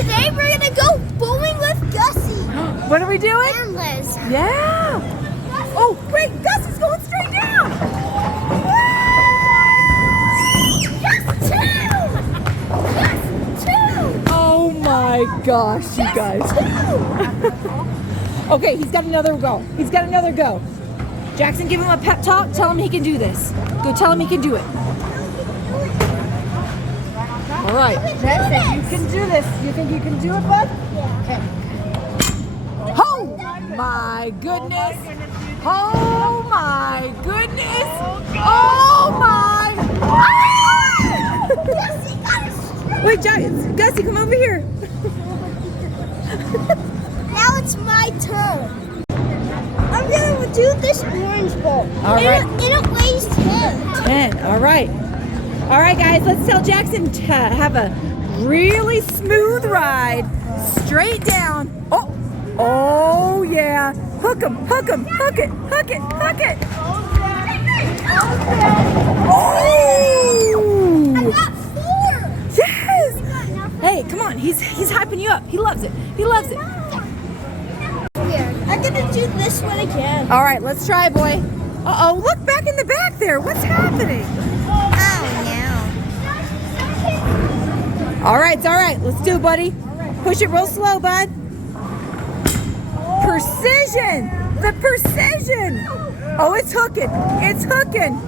Today we're gonna go bowling with Gussie. What are we doing? And Liz. Yeah. Oh, wait, Gussie's going straight down. Just two. Oh my gosh, you guys. Okay, he's got another go. He's got another go. Jackson, give him a pep talk. Tell him he can do this. Go tell him he can do it. All right. Jackson, you can do this. You think you can do it, bud? Yeah. Okay. Oh my goodness. Oh my goodness. Oh my. Gussie got a strike. Wait, Gussie, come over here. Now it's my turn. I'm gonna do this orange bowl. All right. And it weighs 10. 10. All right. All right, guys, let's tell Jackson to have a really smooth ride straight down. Oh, oh yeah. Hook him, hook him, hook it, hook it, hook it. Oh! I got 4. Yes! Hey, come on. He's hyping you up. He loves it. He loves it. Weird. I'm gonna do this one again. All right, let's try, boy. Uh-oh, look back in the back there. What's happening? Oh All right, it's all right. Let's do it, buddy. Push it real slow, bud. Precision! The precision! Oh, it's hooking. It's hooking.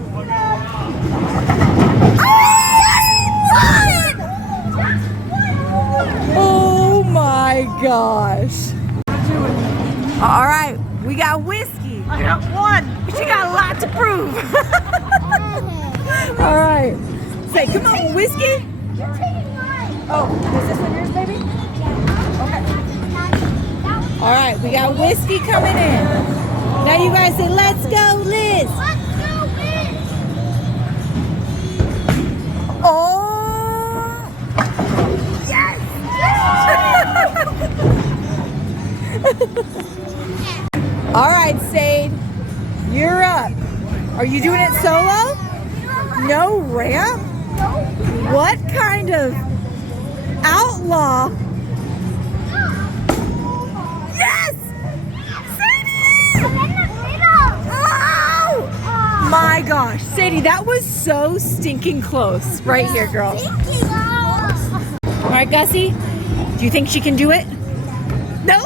Oh my gosh. All right, we got whiskey. I got 1, but you got a lot to prove. All right. Say, come on, whiskey. You're taking mine. Oh, is this one yours, baby? Okay. All right, we got whiskey coming in. Now you guys say, let's go, Liz. Let's go, Liz. Oh, yes. All right, Sade, you're up. Are you doing it solo? No ramp? What kind of outlaw? Yes! Sadie! Oh! My gosh, Sadie, that was so stinking close. Right here, girl. All right, Gussie, do you think she can do it? No?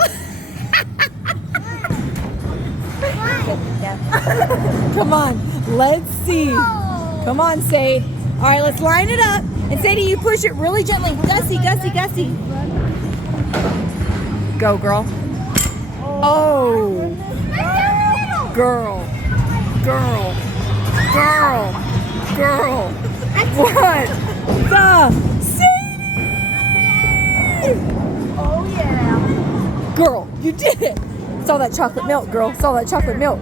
Come on, let's see. Come on, Sade. All right, let's line it up. And Sadie, you push it really gently. Gussie, Gussie, Gussie. Go, girl. Oh. Girl. Girl. Girl. Girl. What the? Sadie! Oh, yeah. Girl, you did it. It's all that chocolate milk, girl. It's all that chocolate milk.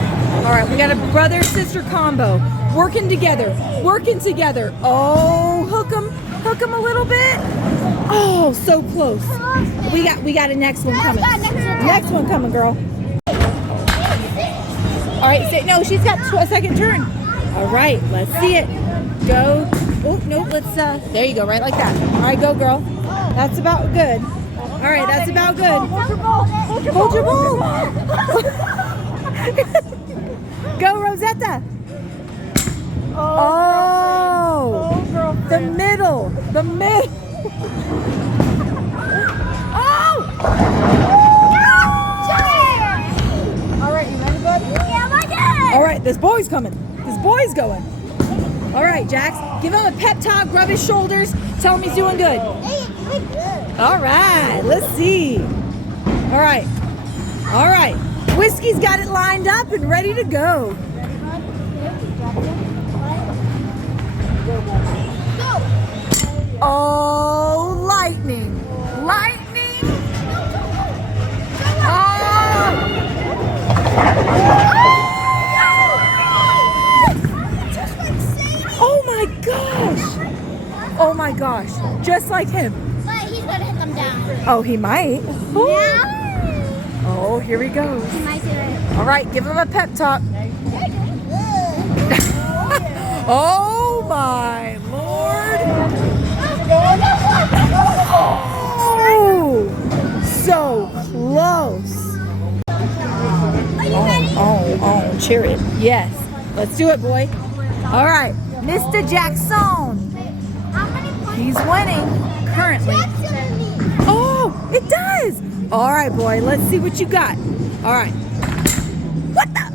All right, we got a brother-sister combo. Working together, working together. Oh, hook them a little bit. Oh, so close. We got a next one coming. Next one coming, girl. All right, say no. She's got a second turn. All right, let's see it. Go. Oh no, let's. There you go, right like that. All right, go, girl. That's about good. All right, that's about good. Hold your ball. Go, Rosetta. Oh, the middle. The middle. Oh! All right, you ready, bud? Yeah, I did. All right, this boy's coming. This boy's going. All right, Jax, give him a pep talk, rub his shoulders, tell him he's doing good. Hey, good. All right, let's see. All right. All right. Whiskey's got it lined up and ready to go. Oh, lightning. Lightning. Oh. Oh my gosh. Oh my gosh. Just like him. But he's gonna hit them down. Oh, he might. Oh, Yeah. oh here he goes. He might do it. All right, give him a pep talk. Oh my Lord. chariot. Yes. Let's do it, boy. All right. Mr. Jackson. How many points? He's winning currently. Oh, it does. All right, boy. Let's see what you got. All right. What the?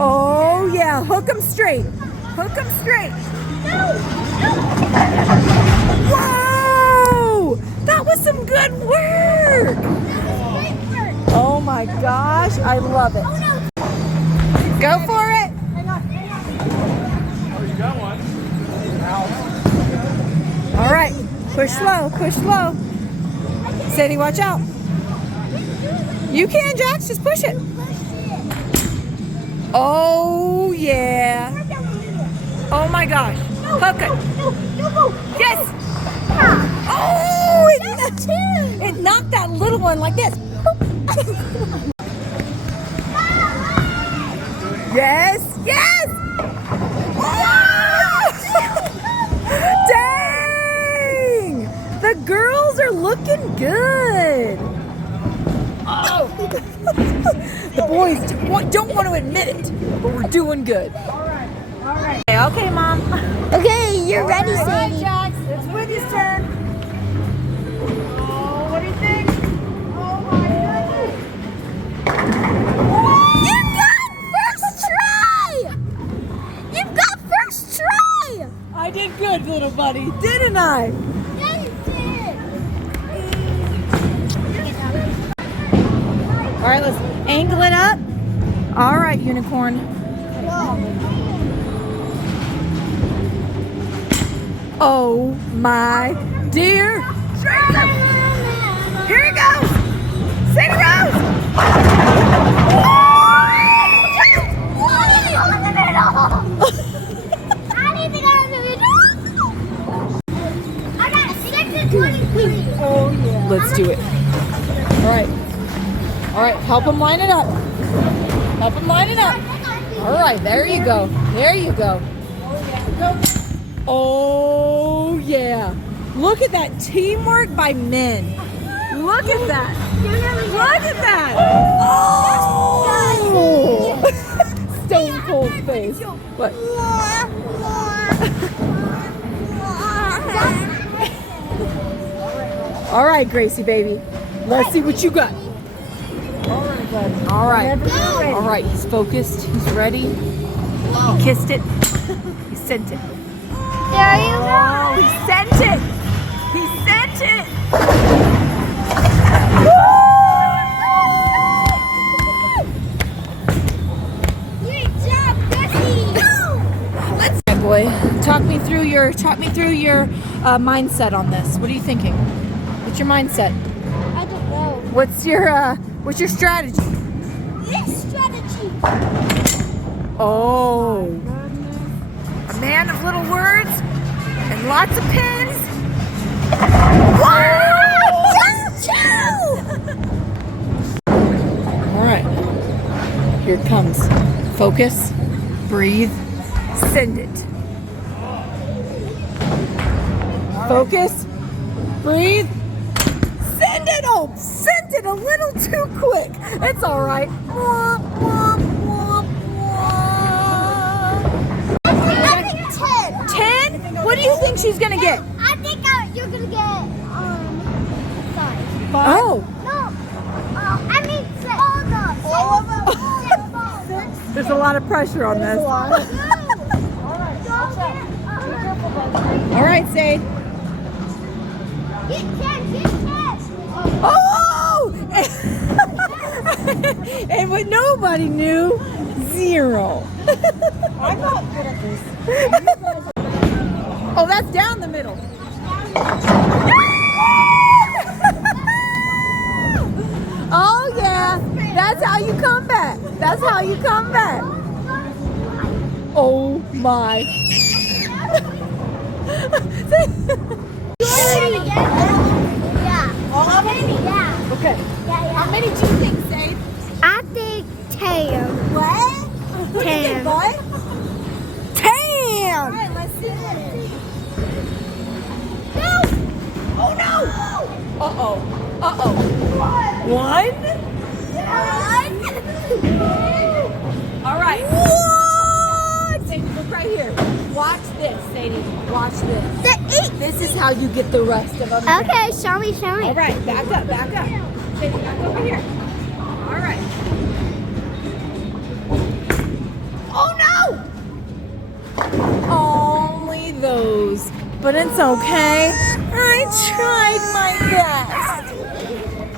Oh, yeah. Hook him straight. Hook him straight. Whoa! That was some good work. Oh, my gosh. I love it. Go for it. Oh, you got one. All right. Push slow. Push slow. Sadie, watch out. You can, Jax. Just push it. Oh, yeah. Oh, my gosh. Hook it. Yes. Oh, it knocked that little one like this. Yes. Yes. Oh! Dang. The girls are looking good. Oh. The boys don't want to admit it, but we're doing good. All right. Okay, Mom. Okay, you're ready, All right, Sadie. Jax. It's Whitney's turn. Oh, what do you think? Oh, my goodness. You got first try! You got first try! I did good, little buddy, didn't I? Yeah, you did. All right, let's angle it up. All right, unicorn. Oh my dear. Here it goes. Sadie Rose. Let's do it. All right. All right, help him line it up. Help him line it up. All right, there you go. There you go. Oh, yeah. Look at that teamwork by men. Look at that. Look at that. Oh! Stone cold face. What? All right, Gracie, baby. Let's see what you got. All right. All right, he's focused. He's ready. He kissed it. He sent it. There you Oh, go. he sent it. He sent it. Great job, Bessie. Let's, my boy, talk me through your mindset on this. What are you thinking? What's your mindset? I don't know. What's your strategy? This strategy. Oh, a man of little words and lots of pins. All right, here it comes. Focus, breathe, send it. Focus, breathe, send it. Oh, sent it a little too quick. It's all right. Womp, womp, womp, womp. I think 10. 10? What do you think she's gonna get? I think you're gonna get 5. Oh, No. I mean 6. All of them. there's a lot of pressure on this. All right, Sade. Get 10. Oh! And what nobody knew, 0. I'm not good at this. Oh, that's down the middle. Oh, yeah. That's how you come back. That's how you come back. Oh, my. Yeah. All of them? Yeah. Okay. How many do you think, Sade? I think 10. What? What do you think, 10. boy? 10! All right, let's see this. No! Oh, no! Uh-oh. Uh-oh. 1? All right. What? Sadie, look right here. Watch this, Sadie. Watch this. The 8. This is how you get the rest of them. Okay, show me, show me. All right, back up, back up. Sadie, back over here. All right. Oh no! Only those. But it's okay. I tried my best.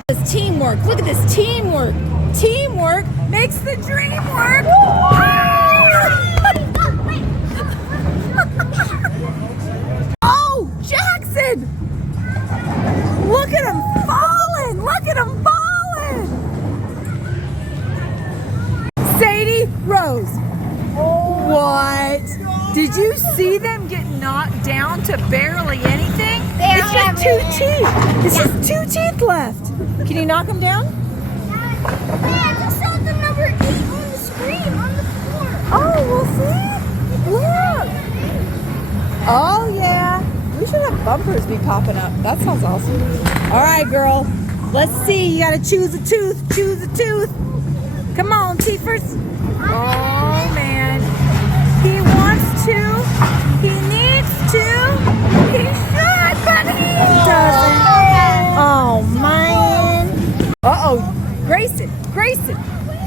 This teamwork. Look at this teamwork. Teamwork makes the dream work. Oh, Jackson! Look at him falling! Look at him falling! Sadie Rose. What? Did you see them get knocked down to barely anything? It's just 2 teeth. It's just 2 teeth left. Can you knock them down? I just saw the number 8 on the screen on the floor. Oh, we'll see. Look. Oh, yeah. We should have bumpers be popping up. That sounds awesome. All right, girl. Let's see. You got to choose a tooth. Choose a tooth. Come on, teethers. Oh, man. He wants to. He needs to. He should, but he doesn't. Oh, man. Uh-oh. Grayson. Grayson.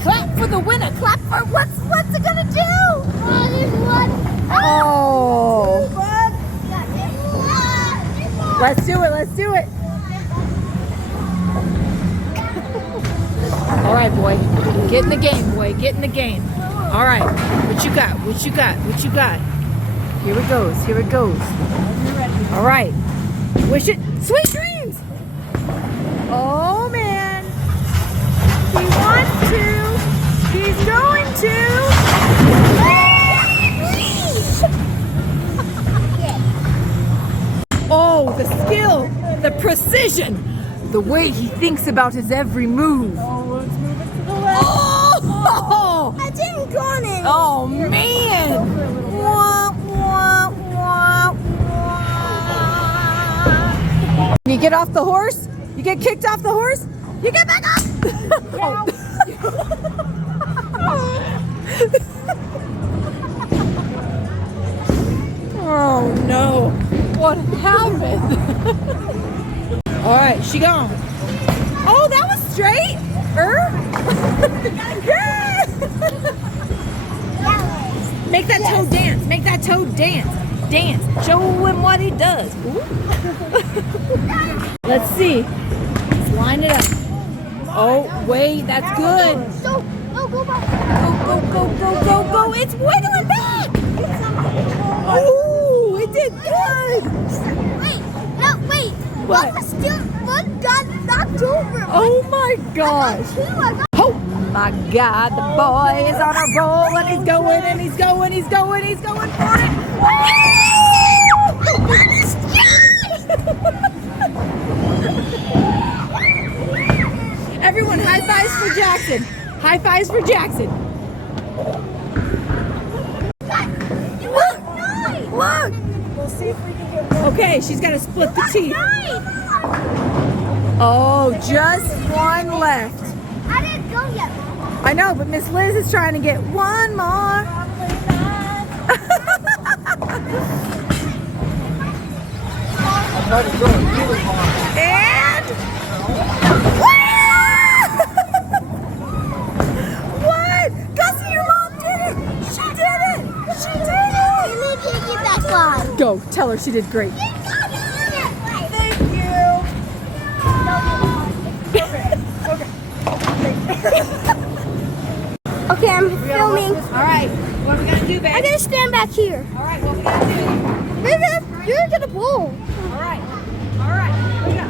Clap for the winner. Clap for what's it gonna do? Oh. Let's do it. Let's do it. All right, boy. Get in the game, boy. Get in the game. All right. What you got? What you got? What you got? Here it goes. Here it goes. All right. Wish it. Sweet dreams. Oh, man. He wants to. He's going to. Oh, the skill, the precision, the way he thinks about his every move. Oh, let's move it to the left. Oh, I didn't go on it. oh man. Wah, wah, wah, wah. You get off the horse, you get kicked off the horse, you get back up. Oh no, what happened? All right, she gone. Oh, that was straight. Make that toad dance. Make that toad dance. Dance. Show him what he does. Ooh. Let's see. Let's line it up. Oh, wait, that's good. So, no, go back. Go, go, go, go, go, go. It's wiggling back. Oh, it did good. Wait, no, wait. What? One got knocked over. Oh my gosh. Two, I got. Oh my God, the boy is on a roll and he's going and he's going, he's going, he's going for it. Everyone, high fives for Jackson. High fives for Jackson. Look, look. We'll see if we can get one. Okay, she's got to split the teeth. Oh, just one left. I didn't go yet. I know, but Miss Liz is trying to get one more. And what? Gussie, your mom did it. She did it. She did it. Let me piggyback on. Go, tell her she did great. Thank you. Okay, I'm filming. All right, what are we gonna do, babe? I'm gonna stand back here. All right, what we gonna do? Maybe you're gonna pull. All right, here we go.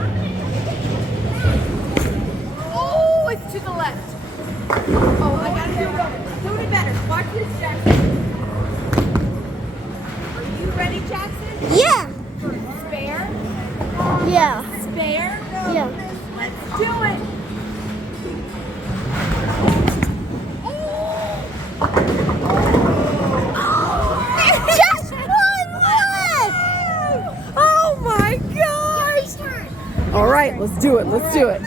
Oh, it's to the left. Oh, I gotta do it better. Watch this, Jackson. Are you ready, Jackson? Yeah. Spare, Yeah. spare. Yeah. Let's do it. Just one left. Oh my gosh! All right, let's do it. Let's do it.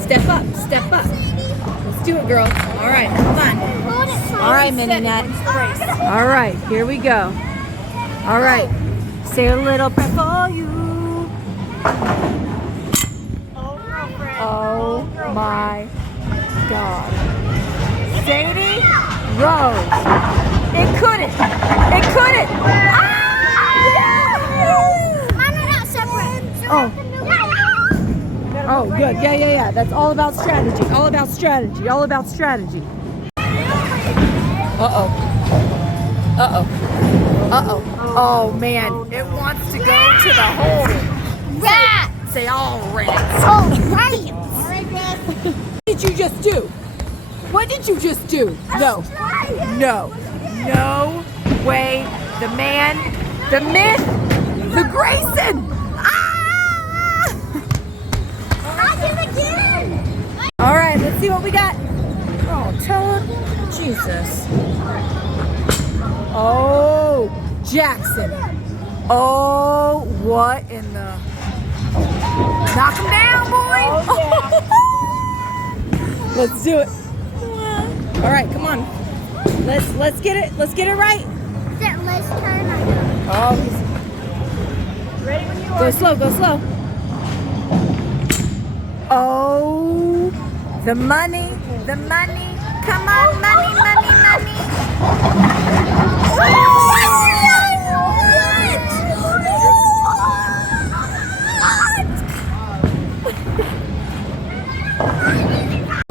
Step up, step up. Let's do it, girl. All right, hold on. Hold it All right, Mini Nut. All right, here we go. All right, say a little prayer for you. Oh my God. Sadie Rose. It couldn't. It couldn't. Ah! Mine are not separate. Oh. Oh, good. Yeah. That's all about strategy. All about strategy. All about strategy. Uh-oh. Uh-oh. Uh-oh. Oh, man. It wants to go to the hole. Rat. Say all rats. Oh, right. What did you just do? What did you just do? No. No. No way. The man, the myth, the Grayson. Ah! I did it again. All right, let's see what we got. Oh, tell him. Jesus. Oh, Jackson. Oh, what in the... Knock him down, boy. Let's do it. All right, come on. Let's get it. Let's get it right. Is it Liz's turn? Oh, Ready when you go are. slow, go slow. Oh, the money, the money. Come on, money, money, money.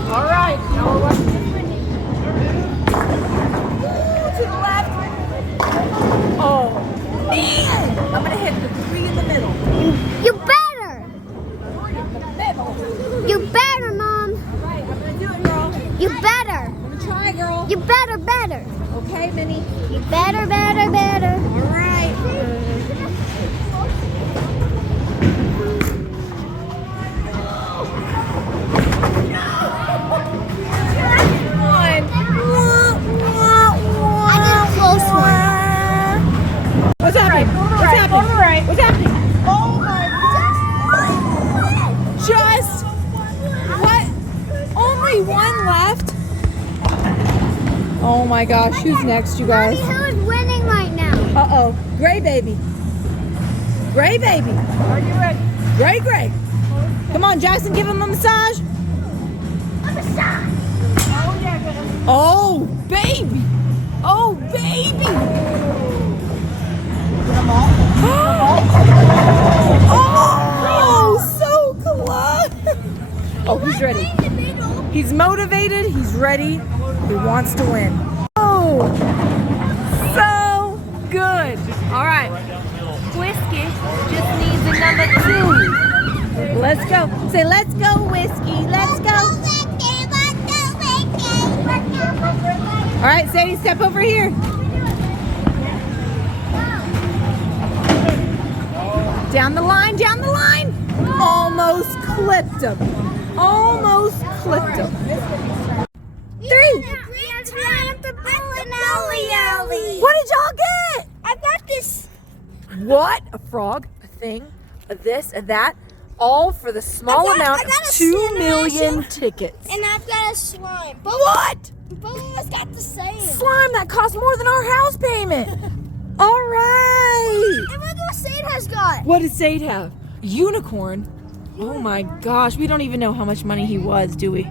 All right, now we're watching this one. To the left. Oh, man. I'm going to hit the 3 in the middle. You better. You better, Mom. All right, I'm going to do it, girl. You better. I'm going to try, girl. You better. Okay, Minnie. You better. All right. I did a close one. What's happening? What's happening? All right. What's happening? Oh my Just what? Only one left? Oh my gosh, who's next, you guys? Mommy, who is winning right now? Uh-oh, Gray baby. Gray baby. Are you ready? Gray. Come on, Jackson, give him a massage. I'm a shot. Oh yeah, good. Oh, baby. Oh, baby. Oh, so close. Oh, he's ready. He's motivated. He's ready. He wants to win. Oh, so good. All right. Whiskey just needs a number 2. Let's go. Say, let's go, Whiskey. Let's go. All right, Sadie, step over here. Down the line. Almost clipped him. 3. What did y'all get? I got this. What? A frog, a thing, a this, a that, all for the small I amount of got a 2 million Cinnamon. tickets. And I've got a slime. What? Both of us got the same. Slime that costs more than our house payment. All right. And look what Sade has got. What does Sade have? Unicorn. Oh my gosh, we don't even know how much money he was, do we?